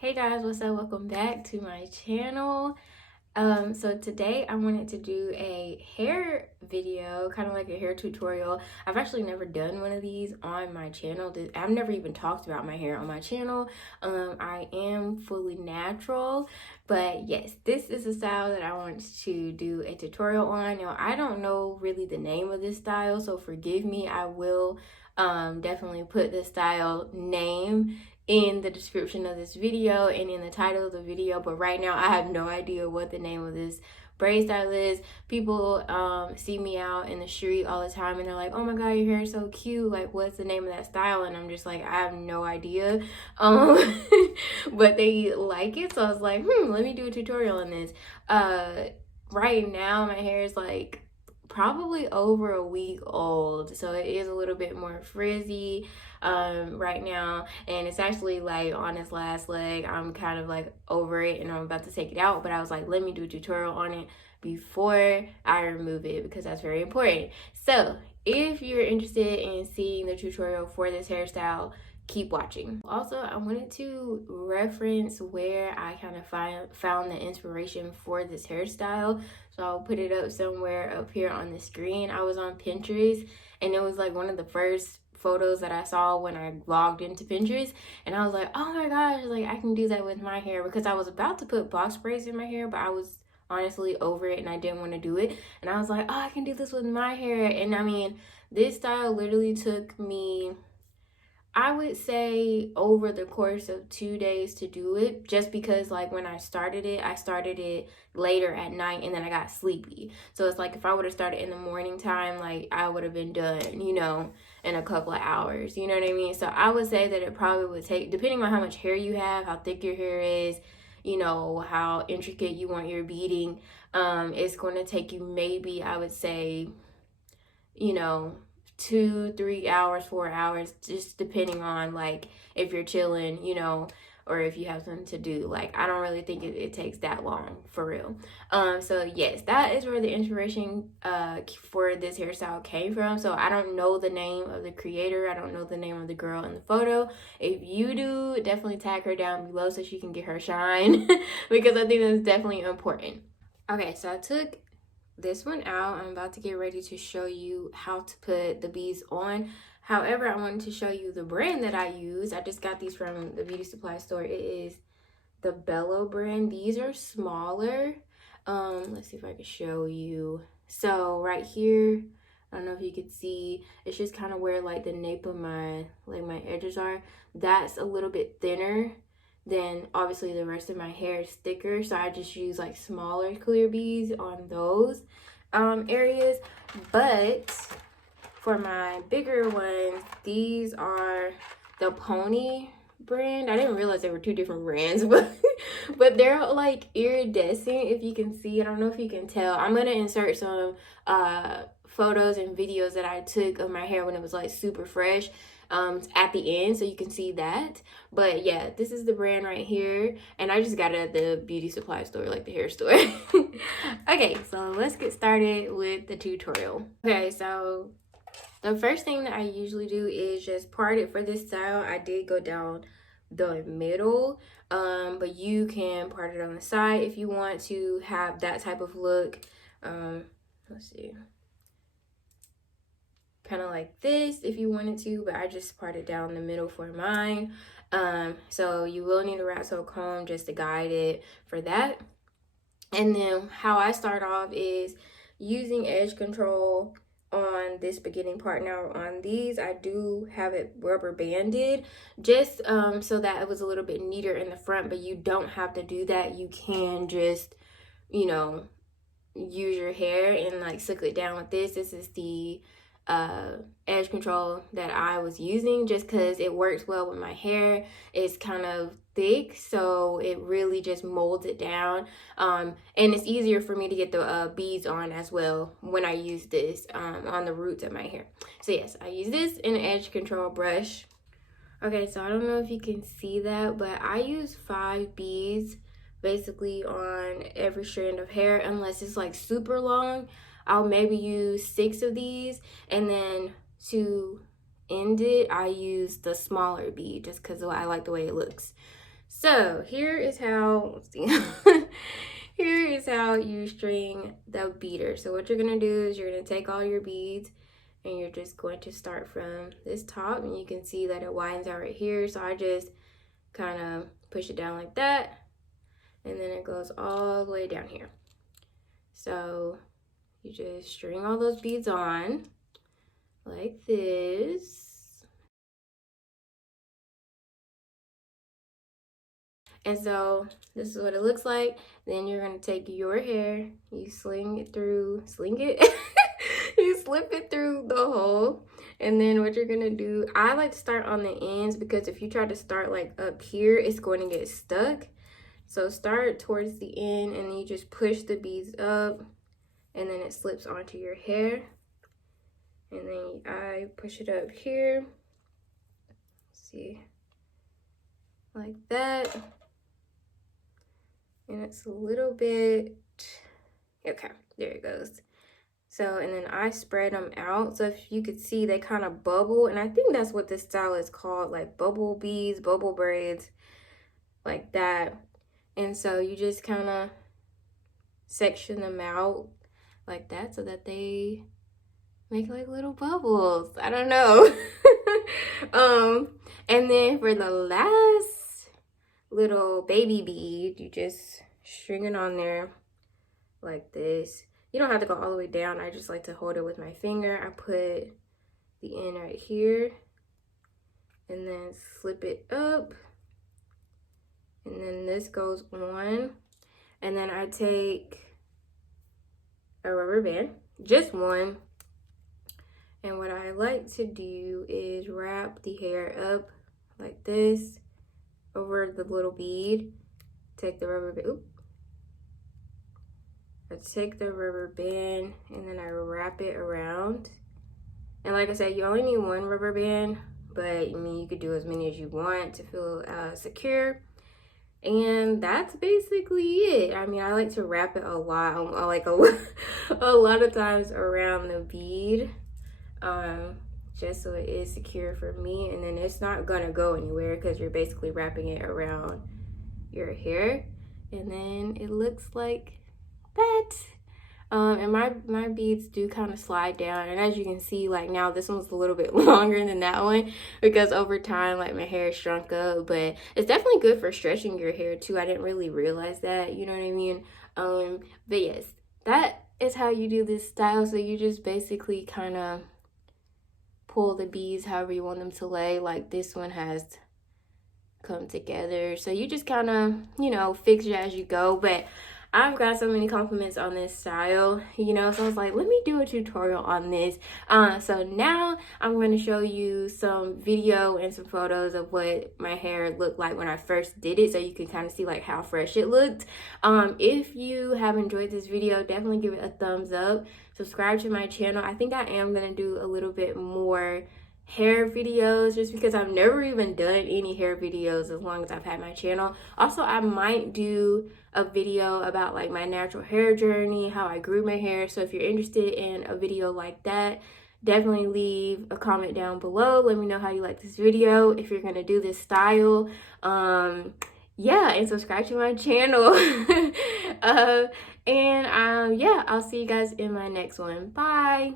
Hey guys, what's up? Welcome back to my channel. So today I wanted to do a hair video, kind of like a hair tutorial. I've actually never done one of these on my channel. I've never even talked about my hair on my channel. I am fully natural, but yes, this is a style that I want to do a tutorial on. Now, I don't know really the name of this style, so forgive me. I will definitely put the style name in the description of this video and in the title of the video, but right now I have no idea what the name of this braid style is. People see me out in the street all the time and they're like, oh my god, your hair is so cute, like what's the name of that style? And I'm just like, I have no idea. But they like it, so I was like, let me do a tutorial on this. Right now my hair is like probably over a week old, so it is a little bit more frizzy right now, and it's actually like on its last leg. I'm kind of like over it and I'm about to take it out, but I was like, let me do a tutorial on it before I remove it because that's very important. So if you're interested in seeing the tutorial for this hairstyle, keep watching. Also, I wanted to reference where I kind of found the inspiration for this hairstyle, so I'll put it up somewhere up here on the screen. I was on Pinterest and it was like one of the first photos that I saw when I logged into Pinterest, and I was like, oh my gosh, like I can do that with my hair, because I was about to put box braids in my hair, but I was honestly over it and I didn't want to do it, and I was like, oh, I can do this with my hair. And I mean, this style literally took me, I would say, over the course of 2 days to do it, just because like when I started it later at night and then I got sleepy. So it's like if I would have started in the morning time, like I would have been done, in a couple of hours, you know what I mean? So I would say that it probably would take, depending on how much hair you have, how thick your hair is, how intricate you want your beading, it's going to take you maybe, I would say, 2-3 hours, 4 hours, just depending on like if you're chilling, or if you have something to do. Like I don't really think it takes that long for real. So yes, that is where the inspiration for this hairstyle came from. So I don't know the name of the creator, I don't know the name of the girl in the photo. If you do, definitely tag her down below so she can get her shine because I think that's definitely important. Okay, so I took this one out. I'm about to get ready to show you how to put the beads on. However, I wanted to show you the brand that I use. I just got these from the beauty supply store. It is the Bello brand. These are smaller. Let's see if I can show you. So right here, I don't know if you can see, it's just kind of where like the nape of my edges are. That's a little bit thinner. Then obviously the rest of my hair is thicker, so I just use like smaller clear beads on those areas. But for my bigger ones, these are the Pony brand. I didn't realize there were two different brands, but they're like iridescent, if you can see. I don't know if you can tell. I'm gonna insert some photos and videos that I took of my hair when it was like super fresh at the end, so you can see that. But yeah, this is the brand right here, and I just got it at the beauty supply store, like the hair store. Okay, so let's get started with the tutorial. Okay, so the first thing that I usually do is just part it. For this style, I did go down the middle, but you can part it on the side if you want to have that type of look. Let's see, kind of like this if you wanted to, but I just parted down the middle for mine. So you will need a rat tail comb just to guide it for that. And then how I start off is using edge control on this beginning part. Now on these, I do have it rubber banded just so that it was a little bit neater in the front, but you don't have to do that. You can just, use your hair and like slick it down with this. This is the edge control that I was using just because it works well with my hair. It's kind of thick, so it really just molds it down, and it's easier for me to get the beads on as well when I use this on the roots of my hair. So yes, I use this in an edge control brush. Okay, so I don't know if you can see that, but I use 5 beads basically on every strand of hair, unless it's like super long. I'll maybe use 6 of these, and then to end it, I use the smaller bead just because I like the way it looks. So here is how, let's see. Here is how you string the beater. So what you're gonna do is you're gonna take all your beads and you're just going to start from this top, and you can see that it widens out right here. So I just kind of push it down like that, and then it goes all the way down here. So you just string all those beads on like this. And so this is what it looks like. Then you're gonna take your hair, you sling it, you slip it through the hole. And then what you're gonna do, I like to start on the ends because if you try to start like up here, it's going to get stuck. So start towards the end and then you just push the beads up and then it slips onto your hair. And then I push it up here. See, like that. And it's a little bit, okay, there it goes. So, and then I spread them out. So if you could see, they kind of bubble. And I think that's what this style is called, like bubble beads, bubble braids, like that. And so you just kind of section them out like that so that they make like little bubbles. I don't know. And then for the last little baby bead, you just string it on there like this. You don't have to go all the way down. I just like to hold it with my finger. I put the end right here and then slip it up, and then this goes on, and then I take a rubber band, just one, and what I like to do is wrap the hair up like this over the little bead. Take the rubber band, I take the rubber band and then I wrap it around. And like I said, you only need one rubber band, but I mean, you could do as many as you want to feel secure. And that's basically it. I mean, I like to wrap it a lot, like a lot of times around the bead, just so it is secure for me. And then it's not gonna go anywhere because you're basically wrapping it around your hair. And then it looks like that. And my beads do kind of slide down, and as you can see, like now this one's a little bit longer than that one because over time like my hair shrunk up, but it's definitely good for stretching your hair too. I didn't really realize that, you know what I mean? But yes, that is how you do this style. So you just basically kind of pull the beads however you want them to lay. Like this one has come together, so you just kind of, you know, fix it as you go. But I've got so many compliments on this style, you know, so I was like, let me do a tutorial on this. So now I'm going to show you some video and some photos of what my hair looked like when I first did it, so you can kind of see like how fresh it looked. If you have enjoyed this video, definitely give it a thumbs up. Subscribe to my channel. I think I am going to do a little bit more hair videos just because I've never even done any hair videos as long as I've had my channel. Also, I might do a video about like my natural hair journey, how I grew my hair. So if you're interested in a video like that, definitely leave a comment down below. Let me know how you like this video, if you're gonna do this style. Yeah, and subscribe to my channel. Yeah, I'll see you guys in my next one. Bye.